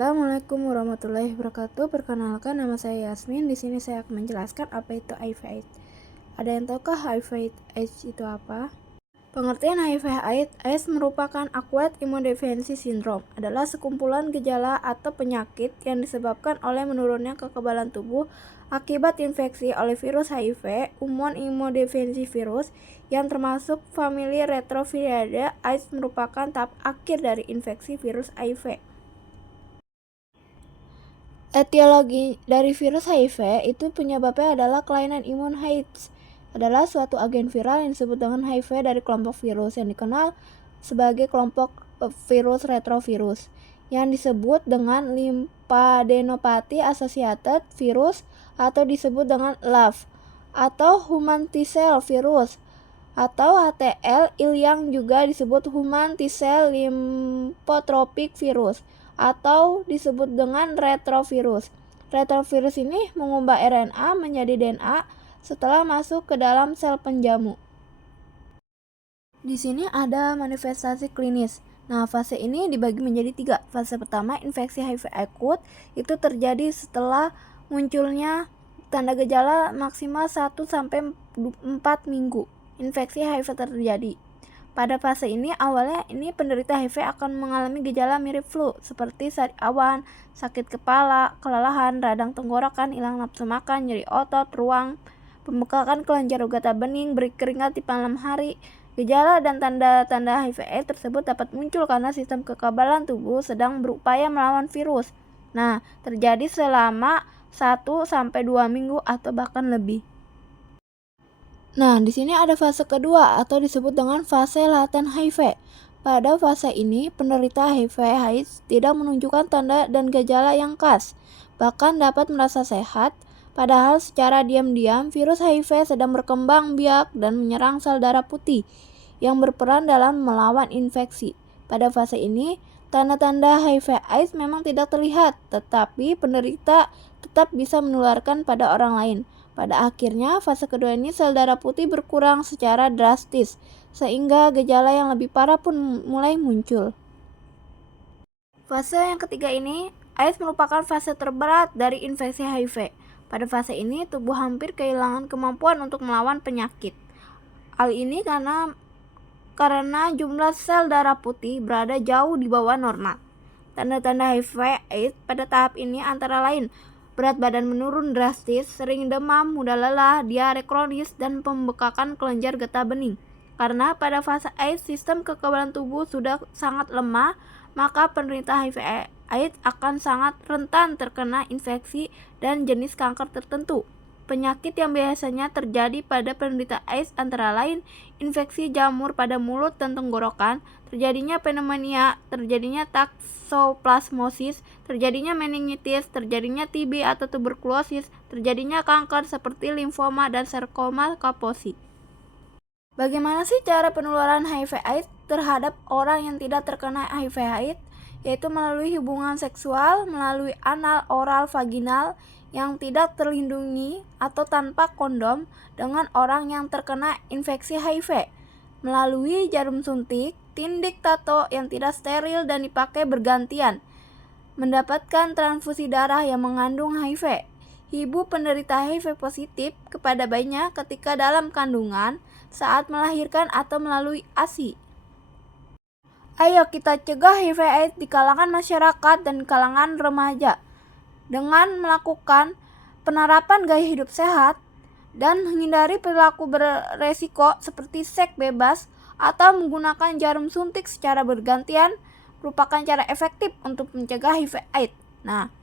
Assalamualaikum warahmatullahi wabarakatuh. Perkenalkan, nama saya Yasmin. Di sini saya akan menjelaskan apa itu HIV/AIDS. Ada yang tahukah HIV/AIDS itu apa? Pengertian HIV/AIDS merupakan Acquired Immunodeficiency Syndrome, adalah sekumpulan gejala atau penyakit yang disebabkan oleh menurunnya kekebalan tubuh akibat infeksi oleh virus HIV, Human Immunodeficiency Virus, yang termasuk famili Retroviridae. AIDS merupakan tahap akhir dari infeksi virus HIV. Etiologi dari virus HIV itu penyebabnya adalah kelainan imun. AIDS adalah suatu agen viral yang disebut dengan HIV dari kelompok virus yang dikenal sebagai kelompok virus retrovirus, yang disebut dengan lymphadenopathy associated virus atau disebut dengan LAV, atau human T-cell virus atau HTL, yang juga disebut human T-cell lymphotropic virus atau disebut dengan retrovirus. Retrovirus ini mengubah RNA menjadi DNA setelah masuk ke dalam sel penjamu. Di sini ada manifestasi klinis. Nah, fase ini dibagi menjadi 3. Fase pertama, infeksi HIV akut, itu terjadi setelah munculnya tanda gejala maksimal 1-4 minggu infeksi HIV terjadi. Pada fase ini, awalnya penderita HIV akan mengalami gejala mirip flu seperti sariawan, sakit kepala, kelelahan, radang tenggorokan, hilang nafsu makan, nyeri otot, ruang, pembekakan kelenjar getah bening, berkeringat di malam hari. Gejala dan tanda-tanda HIV/AIDS tersebut dapat muncul karena sistem kekebalan tubuh sedang berupaya melawan virus. Nah, terjadi selama 1-2 minggu atau bahkan lebih. Nah, di sini ada fase kedua atau disebut dengan fase laten HIV. Pada fase ini, penderita HIV/AIDS tidak menunjukkan tanda dan gejala yang khas, bahkan dapat merasa sehat, padahal secara diam-diam virus HIV sedang berkembang biak dan menyerang sel darah putih yang berperan dalam melawan infeksi. Pada fase ini, tanda-tanda HIV/AIDS memang tidak terlihat, tetapi penderita tetap bisa menularkan pada orang lain. Pada akhirnya, fase kedua ini sel darah putih berkurang secara drastis, sehingga gejala yang lebih parah pun mulai muncul. Fase yang ketiga ini, AIDS merupakan fase terberat dari infeksi HIV. Pada fase ini, tubuh hampir kehilangan kemampuan untuk melawan penyakit. Hal ini karena jumlah sel darah putih berada jauh di bawah normal. Tanda-tanda HIV/AIDS pada tahap ini antara lain berat badan menurun drastis, sering demam, mudah lelah, diare kronis, dan pembekakan kelenjar getah bening. Karena pada fase AIDS sistem kekebalan tubuh sudah sangat lemah, maka penderita HIV/AIDS akan sangat rentan terkena infeksi dan jenis kanker tertentu. Penyakit yang biasanya terjadi pada penderita AIDS antara lain infeksi jamur pada mulut dan tenggorokan, terjadinya pneumonia, terjadinya toxoplasmosis, terjadinya meningitis, terjadinya TB atau tuberkulosis, terjadinya kanker seperti limfoma dan sarkoma Kaposi. Bagaimana sih cara penularan HIV/AIDS terhadap orang yang tidak terkena HIV/AIDS? Yaitu melalui hubungan seksual, melalui anal, oral, vaginal, yang tidak terlindungi atau tanpa kondom dengan orang yang terkena infeksi HIV, melalui jarum suntik, tindik, tato yang tidak steril dan dipakai bergantian, mendapatkan transfusi darah yang mengandung HIV, ibu penderita HIV positif kepada bayinya ketika dalam kandungan, saat melahirkan atau melalui ASI. Ayo kita cegah HIV/AIDS di kalangan masyarakat dan kalangan remaja dengan melakukan penerapan gaya hidup sehat dan menghindari perilaku beresiko seperti seks bebas atau menggunakan jarum suntik secara bergantian merupakan cara efektif untuk mencegah HIV/AIDS. Nah,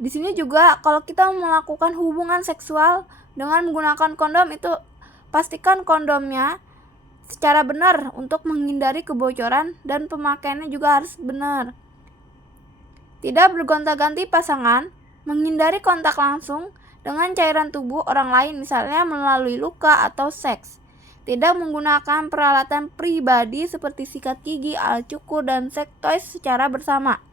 di sini juga kalau kita melakukan hubungan seksual dengan menggunakan kondom, itu pastikan kondomnya secara benar untuk menghindari kebocoran dan pemakaiannya juga harus benar. Tidak bergonta-ganti pasangan, menghindari kontak langsung dengan cairan tubuh orang lain misalnya melalui luka atau seks. Tidak menggunakan peralatan pribadi seperti sikat gigi, alat cukur, dan seks toys secara bersama.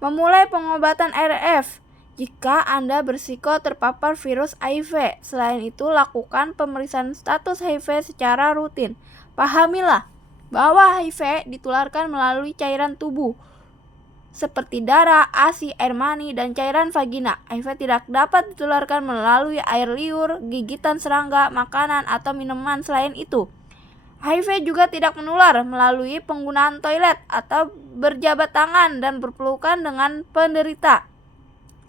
Memulai pengobatan ARV jika Anda berisiko terpapar virus HIV. Selain itu, lakukan pemeriksaan status HIV secara rutin. Pahamilah bahwa HIV ditularkan melalui cairan tubuh, seperti darah, ASI, air mani, dan cairan vagina. HIV tidak dapat ditularkan melalui air liur, gigitan serangga, makanan, atau minuman selain itu. HIV juga tidak menular melalui penggunaan toilet atau berjabat tangan dan berpelukan dengan penderita.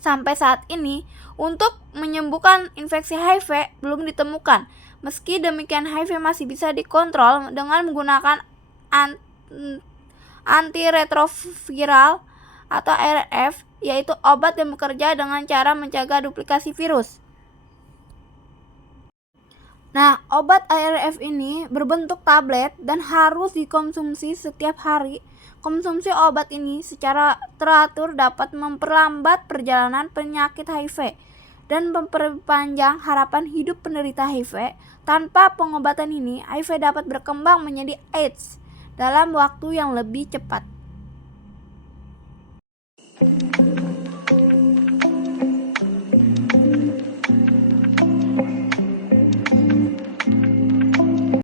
Sampai saat ini, untuk menyembuhkan infeksi HIV belum ditemukan. Meski demikian, HIV masih bisa dikontrol dengan menggunakan antiretroviral atau ARV, yaitu obat yang bekerja dengan cara mencegah duplikasi virus. Nah, obat ARV ini berbentuk tablet dan harus dikonsumsi setiap hari. Konsumsi obat ini secara teratur dapat memperlambat perjalanan penyakit HIV dan memperpanjang harapan hidup penderita HIV. Tanpa pengobatan ini, HIV dapat berkembang menjadi AIDS dalam waktu yang lebih cepat.